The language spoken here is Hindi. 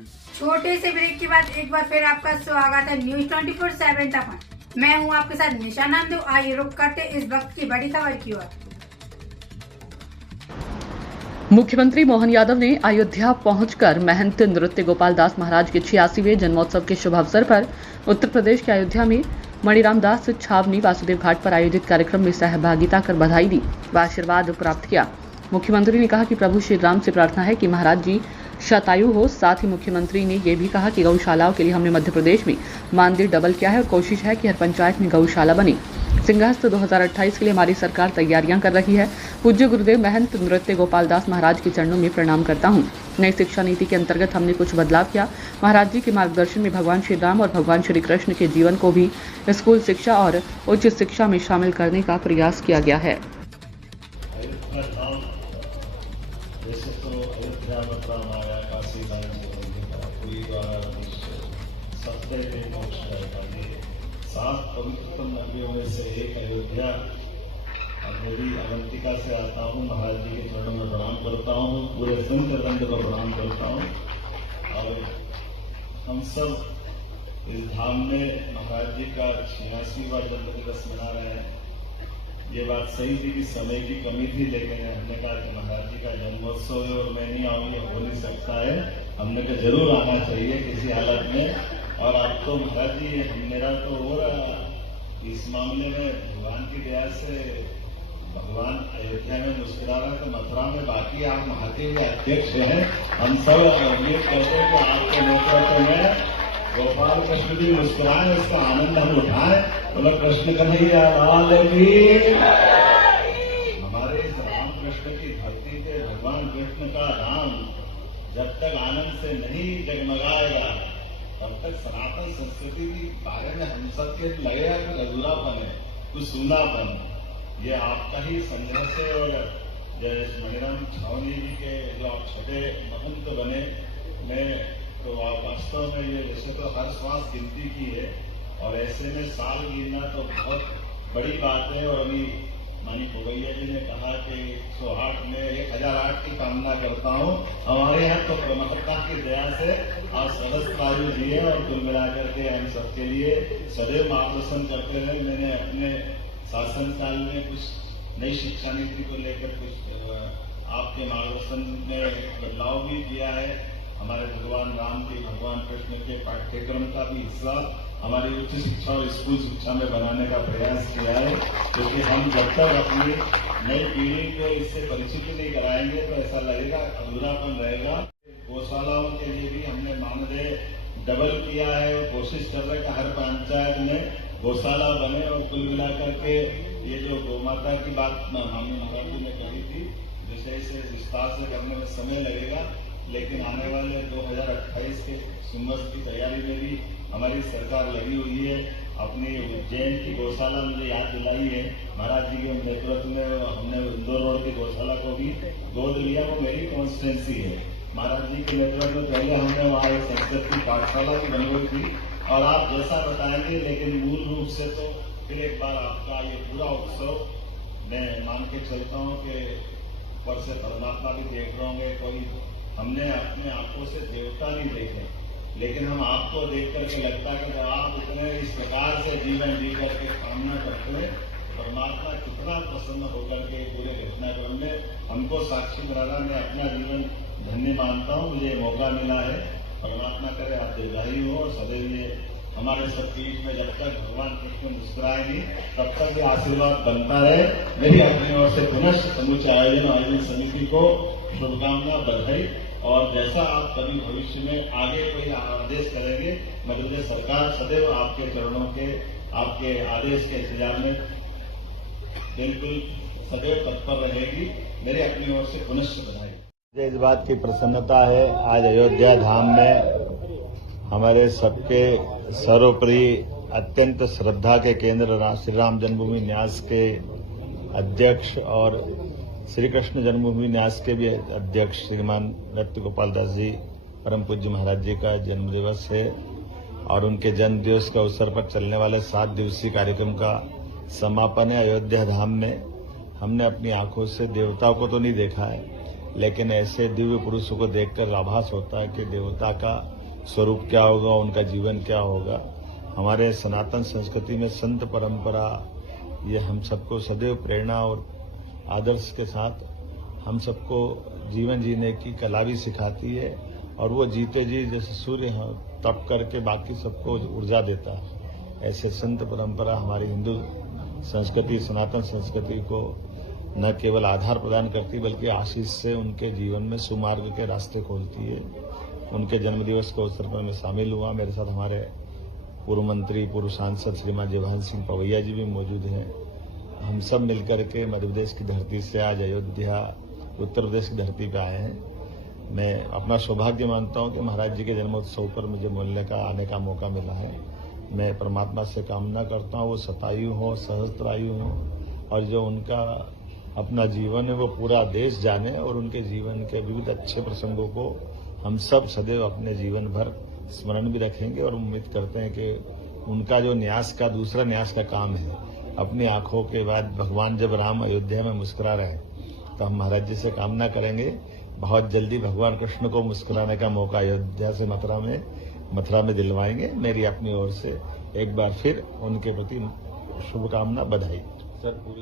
छोटे से ब्रेक के बाद एक बार फिर आपका स्वागत है न्यूज 24/7 तक। मैं हूं आपके साथ निशा नंदू। आइए रुक करते इस वक्त की बड़ी खबर की ओर। मुख्यमंत्री मोहन यादव ने अयोध्या पहुंचकर महंत नृत्य गोपाल दास महाराज के 86वें जन्मोत्सव के शुभ अवसर पर उत्तर प्रदेश के अयोध्या में मणिराम दास छावनी वासुदेव घाट पर आयोजित कार्यक्रम में सहभागिता कर बधाई दी व आशीर्वाद प्राप्त किया। मुख्यमंत्री ने कहा कि प्रभु श्री राम से प्रार्थना है कि महाराज जी शतायु हो। साथ ही मुख्यमंत्री ने यह भी कहा कि गौशालाओं के लिए हमने मध्य प्रदेश में मानदेय डबल किया है और कोशिश है कि हर पंचायत में गौशाला बने। सिंहस्थ 2028 के लिए हमारी सरकार तैयारियां कर रही है। पूज्य गुरुदेव महंत नृत्य गोपाल दास महाराज के चरणों में प्रणाम करता हूं। नई शिक्षा नीति के अंतर्गत हमने कुछ बदलाव किया। महाराज जी के मार्गदर्शन में भगवान श्री राम और भगवान श्री कृष्ण के जीवन को भी स्कूल शिक्षा और उच्च शिक्षा में शामिल करने का प्रयास किया गया है। वैसे तो अयोध्या मतलब हमारा काशी पूरी द्वारा सत्य में मोक्ष है। 7 पवित्रतम नदियों में से एक अयोध्या। अब यदि अवंतिका से आता हूँ, महाराज जी के चरणों में प्रणाम करता हूँ, पूरे संत दंड को प्रणाम करता हूँ। और हम सब इस धाम में महाराज जी का 86वां जन्म दिवस मना रहे हैं। ये बात सही थी कि समय की कमी थी, लेकिन हमने कहा कि महाराज जी का जन्मोत्सव है और मैं नहीं आऊंगी, हो नहीं सकता है। हमने कहा जरूर आना चाहिए किसी हालत में। और अब तो महाराज जी मेरा तो हो रहा इस मामले में भगवान की दया से भगवान अयोध्या में मुस्कुरा रहा तो मथुरा में बाकी आप महादेव के अध्यक्ष हैं। हम सब उम्मीद करते हैं कि आपके नेतृत्व में गोपाल कृष्ण भी मुस्कुराए, उसका आनंद हम उठाएं। बोलो कृष्ण कन्हैया लाल की। हमारे इस राम कृष्ण की धरती पे भगवान कृष्ण का राम जब तक आनंद से नहीं जगमगाएगा तब तक सनातन संस्कृति के बारे में हम सबके लगेगा कि अधूरापन है, कुछ सूनापन। ये आपका ही संघर्ष है। और जय मणिराम छावनी जी के जो आप छोटे महंत बने, मैं तो वास्तव में ये वैसे तो हर श्वास गिनती की है और ऐसे में साल गिनना तो बहुत बड़ी बात है। और अभी मानी भोगैया जी ने कहा कि 108 में 1008 की कामना करता हूँ। हमारे यहाँ तो परमात्मा की दया से आप सहस्त्रायु जी है और कुल मिलाकर के हम सबके लिए सदैव मार्गदर्शन करते रहे। मैंने अपने शासन काल में कुछ नई शिक्षा नीति को लेकर कुछ आपके मार्गदर्शन में बदलाव भी किया है। हमारे भगवान राम के भगवान कृष्ण के पाठ्यक्रम का भी हिस्सा हमारी उच्च शिक्षा और स्कूल शिक्षा में बनाने का प्रयास किया है, क्योंकि हम जब तक अपनी नई पीढ़ी को इससे परिचित नहीं कराएंगे तो ऐसा लगेगा अधूरापन रहेगा। गौशालाओं के लिए भी हमने मानदेय डबल किया है और कोशिश कर रहे हैं कि हर पंचायत में गौशाला बने। और कुल मिलाकर के ये जो गौ माता की बात माननीय महाराज जी ने कही थी, विषय से विस्तार से करने में समय लगेगा, लेकिन आने वाले 2028 के सुमस की तैयारी में भी हमारी सरकार लगी हुई है। अपनी उज्जैन की गौशाला मुझे याद दिलाई है, महाराज जी के नेतृत्व में हमने इंदौर रोड की गौशाला को भी गोद लिया। वो मेरी कॉन्स्टिट्यूंसी है। महाराज जी के नेतृत्व में पहले हमने वहाँ एक संस्कृत की पाठशाला भी बनी हुई थी। और आप जैसा बताएंगे, लेकिन मूल रूप से तो फिर एक बार आपका ये पूरा उत्सव मैं मान के चलता हूँ कि ऊपर से परमात्मा भी देख रहे होंगे। कोई हमने अपने आंखों से देवता नहीं देखे, लेकिन हम आपको देख करके लगता है कि जब आप इतने इस प्रकार से जीवन जी करके कामना करते हैं, परमात्मा कितना प्रसन्न होकर के पूरे घटनाक्रम में हमको साक्षी बनाना मैं अपना जीवन धन्य मानता हूँ। मुझे मौका मिला है। परमात्मा करे आप दीर्घायु हो और सदैव ये हमारे सब बीच में जब तक भगवान कृष्ण मुस्कुराएंगे तब तक ये आशीर्वाद बनता रहे। मेरी अपनी ओर से पुनः समूचे आयोजन समिति को शुभकामना, बधाई। और जैसा आप कभी भविष्य में आगे कोई आदेश करेंगे, मध्य प्रदेश सरकार सदैव आपके चरणों के आपके आदेश के इंतजार में बिल्कुल सदैव तत्पर रहेगी। मेरी अपनी ओर से पुनः बधाई। मुझे इस बात की प्रसन्नता है, आज अयोध्या धाम में हमारे सबके सर्वोपरि अत्यंत श्रद्धा के केंद्र श्री राम जन्मभूमि न्यास के अध्यक्ष और श्री कृष्ण जन्मभूमि न्यास के भी अध्यक्ष श्रीमान नृत्य गोपाल दास जी परम पूज्य महाराज जी का जन्म दिवस है। और उनके जन्म दिवस के अवसर पर चलने वाले 7 दिवसीय कार्यक्रम का समापन है अयोध्या धाम में। हमने अपनी आंखों से देवताओं को तो नहीं देखा है, लेकिन ऐसे दिव्य पुरुषों को देखकर आभास होता है कि देवता का स्वरूप क्या होगा, उनका जीवन क्या होगा। हमारे सनातन संस्कृति में संत परंपरा ये हम सबको सदैव प्रेरणा और आदर्श के साथ हम सबको जीवन जीने की कला भी सिखाती है, और वो जीते जी जैसे सूर्य तप करके बाकी सबको ऊर्जा देता है, ऐसे संत परंपरा हमारी हिंदू संस्कृति, सनातन संस्कृति को न केवल आधार प्रदान करती बल्कि आशीष से उनके जीवन में सुमार्ग के रास्ते खोलती है। उनके जन्मदिवस के अवसर पर मैं शामिल हुआ। मेरे साथ हमारे पूर्व मंत्री, पूर्व सांसद श्रीमान जयभान सिंह पवैया जी भी मौजूद हैं। हम सब मिलकर के मध्य प्रदेश की धरती से आज अयोध्या उत्तर प्रदेश की धरती पे आए हैं। मैं अपना सौभाग्य मानता हूं कि महाराज जी के जन्मोत्सव पर मुझे मिलने का, आने का मौका मिला है। मैं परमात्मा से कामना करता हूं वो शतायु हो, सहस्त्रायु हो, और जो उनका अपना जीवन है वो पूरा देश जाने, और उनके जीवन के विविध अच्छे प्रसंगों को हम सब सदैव अपने जीवन भर स्मरण भी रखेंगे। और उम्मीद करते हैं कि उनका जो दूसरा न्यास का काम है, अपनी आंखों के बाद भगवान जब राम अयोध्या में मुस्कुरा रहे तो हम महाराज जी से कामना करेंगे बहुत जल्दी भगवान कृष्ण को मुस्कुराने का मौका अयोध्या से मथुरा में दिलवाएंगे। मेरी अपनी ओर से एक बार फिर उनके प्रति शुभकामना, बधाई। सर पूरी